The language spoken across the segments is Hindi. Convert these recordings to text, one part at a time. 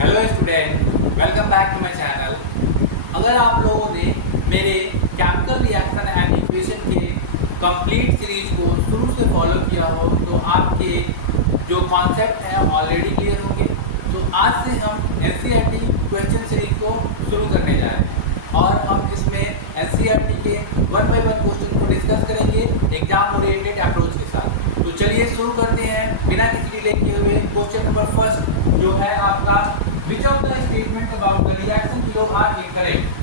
Hello student, welcome back to my channel. अगर आप लोगों ने मेरे केमिकल रिएक्शन एंड इक्वेशन के कंप्लीट सीरीज को शुरू से फॉलो किया हो तो आपके जो कॉन्सेप्ट है ऑलरेडी क्लियर होंगे। तो आज से हम एनसीईआरटी क्वेश्चन सीरीज को शुरू करने जा रहे हैं और हम इसमें एनसीईआरटी के 1 बाय 1 क्वेश्चन को डिस्कस करेंगे एग्जाम ओरिएंटेड अप्रोच के साथ। तो चलिए शुरू करते हैं बिना किसी डिले किए हुए। क्वेश्चन नंबर फर्स्ट जो है आपका, which of the statement about the reaction below are incorrect।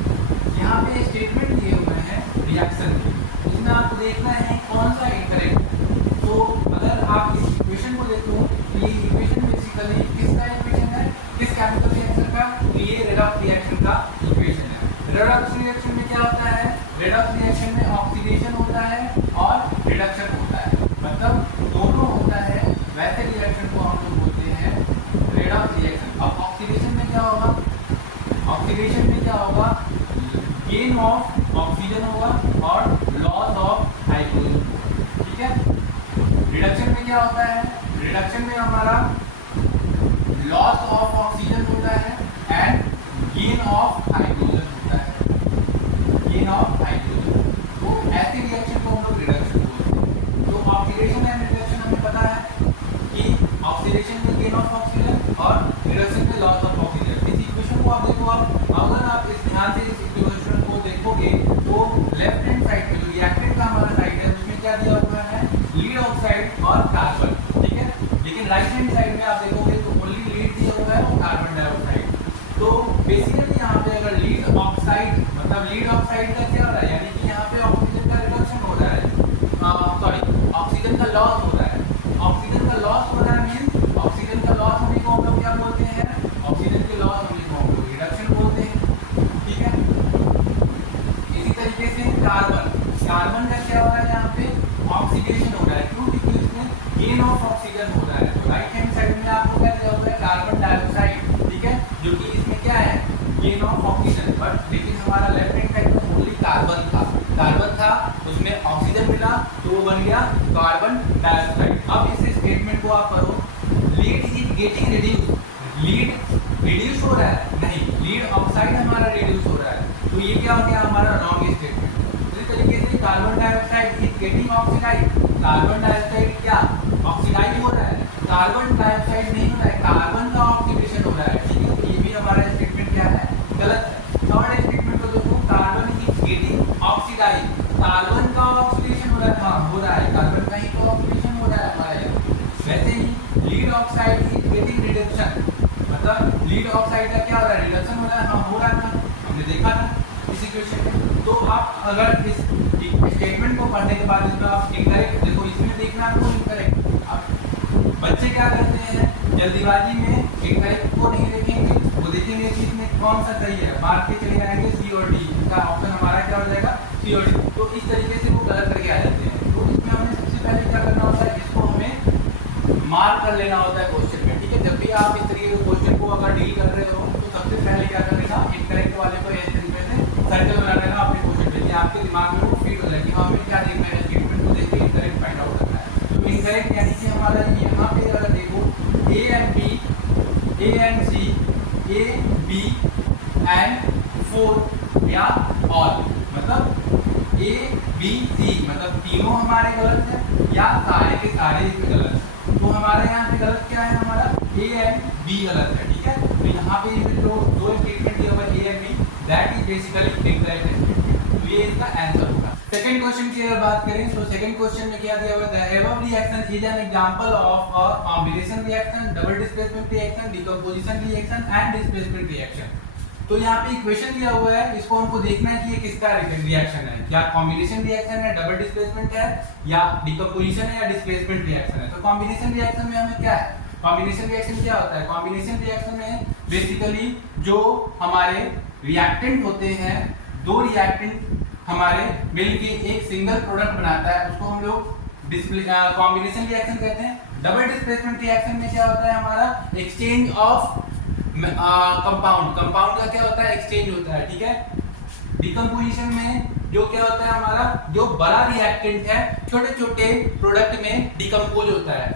यहाँ पे स्टेटमेंट दिए हुए हैं रिएक्शन के, इसमें आपको देखना है कौन सा इनकरेक्ट है। तो अगर आप इस इक्वेशन को देखो तो ये इक्वेशन बेसिकली किसका इक्वेशन है, किस केमिकल रिएक्शन का, तो ये रेडॉक्स रिएक्शन का इक्वेशन है। रेडॉक्स रिएक्शन में क्या होता है, रेडॉक्स रिएक्शन में ऑक्सीडेशन होता है और रिडक्शन होता है, मतलब दोनों होता है। वैसे रिएक्शन को हम लोग बोलते हैं रेडॉक्स रिएक्शन। अब ऑक्सीडेशन में क्या होगा, ऑक्सीडेशन में क्या होगा, गेन ऑफ ऑक्सीजन होगा और लॉस ऑफ हाइड्रोजन, ठीक है। रिडक्शन में क्या होता है, रिडक्शन में हमारा लॉस ऑफ ऑक्सीजन होता है एंड गेन ऑफ हाइड्रोजन होता है, गेन ऑफ हाइड्रोजन। तो ऐसे रिएक्शन को हम लोग रिडक्शन बोलते हैं। तो ऑक्सीडेशन एंड रिडक्शन हमें पता है कि ऑक्सीडेशन में गेन ऑफ ऑक्सीजन और रिडक्शन में लॉस ऑफ ऑक्सीजन। इस इक्वेशन को आप देखो, अगर आप इस ध्यान से इस इक्वेशन को देखोगे तो लेफ्ट हैंड साइड पे जो रिएक्टेंट का हमारा साइड है उसमें क्या दिया हुआ है, लीड ऑक्साइड और कार्बन, ठीक है। लेकिन राइट हैंड साइड में आप देखोगे तो ओनली लीड दिया हुआ है और कार्बन डाइऑक्साइड। तो बेसिकली यहाँ पे अगर लीड ऑक्साइड मतलब लीड ऑक्साइड का क्या हो रहा है, यानी कि यहाँ पे ऑक्सीजन का रिडक्शन हो रहा है, सॉरी ऑक्सीजन का लॉस हो रहा है। ऑक्सीजन का लॉस हो रहा है मीन्स ऑक्सीजन का लॉस होने को हम लोग क्या बोलते हैं, ऑक्सीजन के लॉस होने को हम लोग रिडक्शन बोलते हैं, ठीक है। इसी तरीके से कार्बन, कार्बन का क्या हो रहा है, यहाँ पे ऑक्सीडेशन हो रहा है, क्योंकि इसमें गेन ऑफ ऑक्सीजन हो रहा है। तो राइट हैंड साइड में आपको क्या दिया हुआ है, कार्बन डाइऑक्साइड, ठीक है, जो कि इसमें क्या है, गेन ऑफ ऑक्सीजन। बट लेकिन हमारा लेफ्ट हैंड साइड में ओनली कार्बन था, कार्बन था, उसमें ऑक्सीजन मिला तो वो बन गया कार्बन डाइऑक्साइड। अब इस स्टेटमेंट को आप करो, lead is getting reduce, lead reduce हो रहा है, नहीं, लीड ऑक्साइड हमारा रिड्यूस हो रहा है। तो ये क्या हो गया हमारा रॉन्ग स्टेटमेंट। इसी तरीके से carbon dioxide is getting oxidize, carbon dioxide क्या ऑक्सीडाइज हो रहा है, कार्बन डाइऑक्साइड नहीं हो रहा है, कार्बन का ऑक्सीडेशन हो रहा है, ठीक है। तो ये भी हमारा स्टेटमेंट क्या है, गलत है। थर्ड स्टेटमेंट को देखो, carbon is getting oxidize, carbon का ऑक्सीडेशन हो रहा है, हाँ हो रहा है, कार्बन का ही तो ऑक्सीडेशन हो रहा है हमारे यहाँ। वैसे ही lead oxide is getting reduction, मतलब लीड ऑक्साइड का क्या हो रहा है, रिडक्शन हो रहा है, हाँ हो रहा था, हमने देखा था इस इक्वेशन में। तो आप अगर इस स्टेटमेंट को पढ़ने के बाद इसमें आप इनकरेक्ट देखो, इसमें देखना आपको इनकरेक्ट। अब बच्चे क्या करते हैं, जल्दीबाजी में इनकरेक्ट को नहीं देखेंगे, वो देखेंगे कि इसमें कौन सा सही है, मार के चले जाएंगे सी और डी, इसका ऑप्शन हमारा क्या हो जाएगा, सी और डी। तो इस तरीके से वो गलत करके आ जाते हैं। तो इसमें हमें सबसे पहले क्या करना होता है, इसको हमें मार्क कर लेना होता है क्वेश्चन में, ठीक है। जब भी आप इस तरीके के क्वेश्चन को अगर डील कर रहे हो तो सबसे पहले क्या कर लेना, इनकरेक्ट वाले को इस तरीके से सर्कल बना लेना अपने क्वेश्चन पे, आपके दिमाग में वो फीड हो जाए कि हमें क्या देखना है, स्टेटमेंट को देख के इनकरेक्ट फाइंड आउट करना है। तो इनकरेक्ट यानी कि हमारा यहाँ पे अगर देखो A and B, A and C, A B and 4 या ऑल, मतलब ए बी सी मतलब तीनों हमारे गलत है या सारे के सारे इसमें गलत है। तो हमारे यहाँ पे गलत क्या है, हमारा ए एंड बी गलत है, ठीक है। तो यहाँ पे जो दो स्टेटमेंट दिया हुआ है A and B, that is basically incorrect statement. तो ये इसका आंसर होगा। सेकंड क्वेश्चन की अगर बात करें तो सेकंड क्वेश्चन में क्या दिया हुआ है, the above reaction is an example of a combination reaction, double displacement reaction, decomposition reaction and displacement reaction. तो यहाँ पे इक्वेशन दिया हुआ है, इसको हमको देखना है कि ये किसका रिएक्शन है, क्या कॉम्बिनेशन रिएक्शन है, डबल डिस्प्लेसमेंट है या डिकम्पोजिशन है या डिस्प्लेसमेंट रिएक्शन है। तो कॉम्बिनेशन रिएक्शन में हमें क्या है, कॉम्बिनेशन रिएक्शन क्या होता है, कॉम्बिनेशन रिएक्शन में बेसिकली जो हमारे रिएक्टेंट होते हैं, दो रिएक्टेंट हमारे मिलके एक सिंगल प्रोडक्ट बनाता है, उसको हम लोग कॉम्बिनेशन रिएक्शन कहते हैं। डबल डिस्प्लेसमेंट रिएक्शन में क्या होता है, हमारा एक्सचेंज ऑफ कंपाउंड, कंपाउंड का क्या होता है, एक्सचेंज होता है, ठीक है। डिकम्पोजिशन में जो क्या होता है, हमारा जो बड़ा रिएक्टेंट है छोटे छोटे प्रोडक्ट में डिकम्पोज होता है,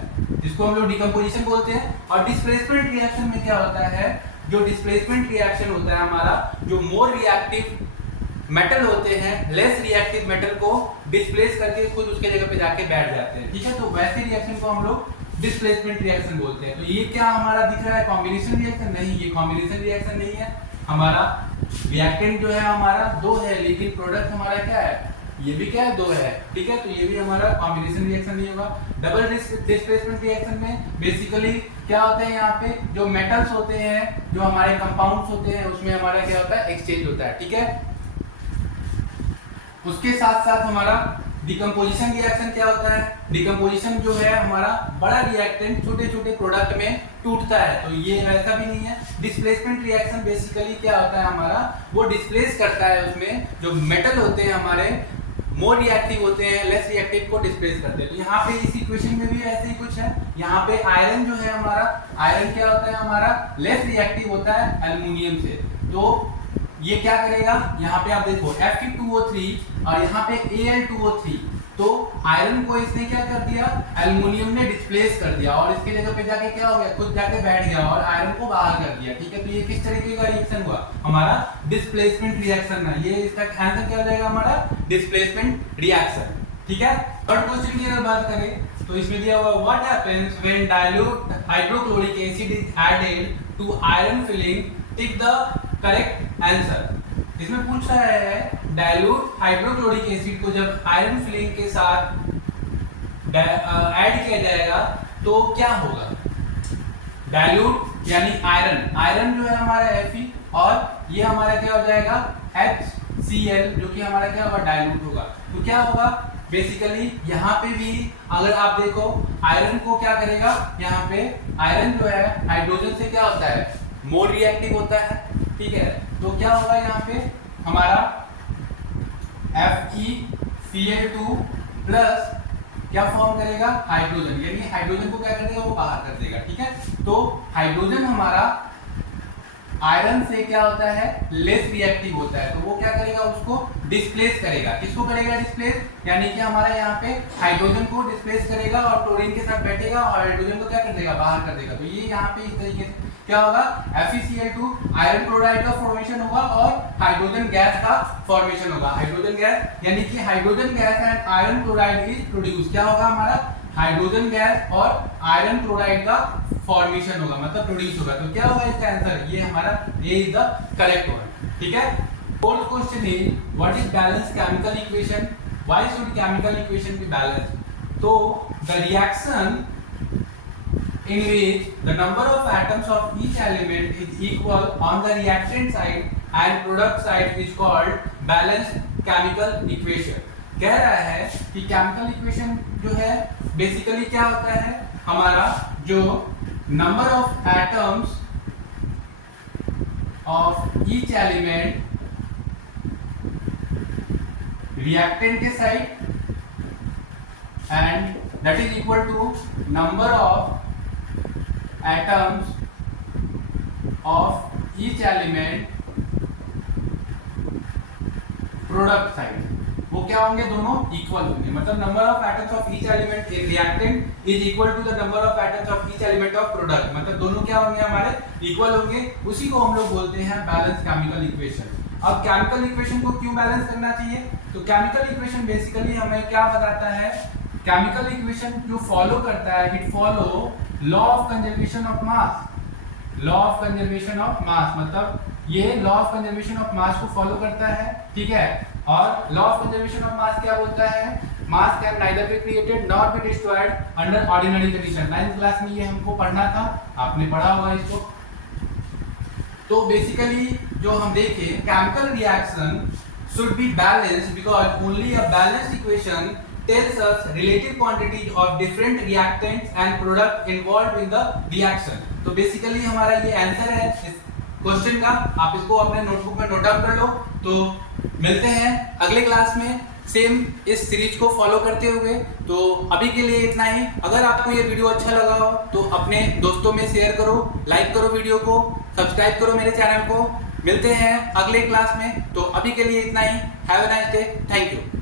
जिसको हम लोग डिकम्पोजिशन बोलते हैं। और डिस्प्लेसमेंट रिएक्शन में क्या होता है, जो डिस्प्लेसमेंट रिएक्शन होता है हमारा, जो मोर रिएक्टिव मेटल होते हैं लेस रिएक्टिव मेटल को डिस्प्लेस करके खुद उसके जगह पे जाके बैठ जाते हैं, ठीक है। तो वैसे रिएक्शन को हम लोग डिस्प्लेसमेंट रिएक्शन बोलते हैं। तो ये क्या हमारा दिख रहा है, कॉम्बिनेशन रिएक्शन? नहीं, ये कॉम्बिनेशन रिएक्शन नहीं है। हमारा रिएक्टेंट जो है हमारा 2 है, लेकिन प्रोडक्ट हमारा क्या है, ये भी क्या है, 2 है, ठीक है। तो ये भी हमारा कॉम्बिनेशन रिएक्शन नहीं होगा। डबल डिस्प्लेसमेंट रिएक्शन में बेसिकली क्या होता है, यहाँ पे जो मेटल्स होते हैं, जो हमारे कंपाउंड्स होते हैं, उसमें हमारा क्या होता है, एक्सचेंज होता है, ठीक है। उसके साथ साथ हमारा डिकम्पोजिशन रिएक्शन क्या होता है, डिकम्पोजिशन जो है हमारा बड़ा रिएक्टेंट छोटे छोटे प्रोडक्ट में टूटता है, तो ये ऐसा भी नहीं है। डिस्प्लेसमेंट रिएक्शन बेसिकली क्या होता है हमारा, वो डिस्प्लेस करता है, उसमें जो मेटल होते हैं हमारे मोर रिएक्टिव होते हैं लेस रिएक्टिव को डिस्प्लेस करते हैं। तो यहाँ पे इस इक्वेशन में भी ऐसे ही कुछ है। यहाँ पे आयरन जो है हमारा, आयरन क्या होता है हमारा, लेस रिएक्टिव होता है एल्युमिनियम से। तो ये क्या करेगा, यहाँ पे आप देखो Fe2O3 और यहाँ पे Al2O3, तो आयरन को इसने क्या कर दिया, एल्युमिनियम ने डिस्प्लेस कर दिया और इसके जगह पे जाके क्या हो गया, खुद जाके बैठ गया और आयरन को बाहर कर दिया, ठीक है। तो ये किस तरीके का रिएक्शन हुआ, हमारा डिस्प्लेसमेंट रिएक्शन है। ये इसका आंसर क्या हो जाएगा हमारा, डिस्प्लेसमेंट रिएक्शन, ठीक है। थर्ड क्वेश्चन की अगर बात करें तो इसमें दिया हुआ what happens when dilute hydrochloric acid is added to iron filling, tick the correct answer. इसमें पूछ रहा है डाइल्यूट हाइड्रोक्लोरिक एसिड को जब आयरन फिलिंग के साथ ऐड किया जाएगा तो क्या होगा। डाइल्यूट यानी आयरन, आयरन जो है हमारा Fe और ये हमारा क्या हो जाएगा HCl, जो कि हमारा क्या होगा, डाइल्यूट होगा। तो क्या होगा बेसिकली, यहाँ पे भी अगर आप देखो आयरन को क्या करेगा, यहाँ पे आयरन जो है हाइड्रोजन से क्या होता है, मोर रिएक्टिव होता है, ठीक है। तो क्या होगा यहाँ पे हमारा FeCl2 प्लस क्या फॉर्म करेगा, हाइड्रोजन, यानी हाइड्रोजन को क्या कर देगा, वो बाहर कर देगा, ठीक है। तो हाइड्रोजन हमारा आयरन से क्या होता है, लेस रिएक्टिव होता है, तो वो क्या करेगा, उसको डिस्प्लेस करेगा। किसको करेगा डिस्प्लेस, यानी कि हमारा यहाँ पे हाइड्रोजन को डिस्प्लेस करेगा और क्लोरीन के साथ बैठेगा और हाइड्रोजन को क्या कर देगा, बाहर कर देगा। तो ये यहाँ पे इस तरीके से क्या होगा, FeCl2 आयरन क्लोराइड का फॉर्मेशन होगा और हाइड्रोजन गैस का फॉर्मेशन होगा। हाइड्रोजन गैस यानी कि hydrogen gas and iron chloride is produce, क्या होगा हमारा, हाइड्रोजन गैस और आयरन क्लोराइड का फॉर्मेशन होगा, मतलब प्रोड्यूस होगा। तो क्या होगा इसका आंसर, ये हमारा A is the correct one, ठीक है। Fourth question is what is balance chemical equation, why should chemical equation be balanced. तो the reaction in which the number of atoms of each element is equal on the reactant side and product side is called balanced chemical equation। कह रहा है कि chemical equation जो है बेसिकली क्या होता है, हमारा जो number of atoms of each element reactant के side and that is equal to number of atoms of each element product side, वो क्या होंगे, दोनों इक्वल होंगे। मतलब number of atoms of each element in reactant is equal to the number of atoms of each element of product, मतलब दोनों क्या होंगे, हमारे इक्वल होंगे। उसी को हम लोग बोलते हैं बैलेंस केमिकल इक्वेशन। अब केमिकल इक्वेशन को क्यों बैलेंस करना चाहिए, तो केमिकल इक्वेशन बेसिकली हमें क्या बताता है, केमिकल इक्वेशन जो फॉलो करता है, it follow law of conservation of mass. Law of conservation of mass मतलब ये law of conservation of mass को फॉलो करता है, ठीक है। और law of conservation of mass क्या बोलता है, मास can neither be created nor be destroyed under ordinary condition. 9th class में ये हमको पढ़ना था, आपने पढ़ा होगा इसको। तो बेसिकली जो हम देखें, chemical reaction should be balanced because only a balanced equation tells us relative quantities of different reactants and product involved in the reaction। तो बेसिकली हमारा ये आंसर है इस क्वेश्चन का। आप इसको अपने नोटबुक में नोट डाउन कर लो। तो मिलते हैं अगले क्लास में सेम इस सीरीज को फॉलो करते हुए। तो अभी के लिए इतना ही। अगर आपको ये वीडियो अच्छा लगा हो तो अपने दोस्तों में शेयर करो, लाइक करो वीडियो को, सब्सक्राइब करो मेरे चैनल को। मिलते हैं अगले क्लास में। तो अभी के लिए इतना ही। Have a nice day. Thank you.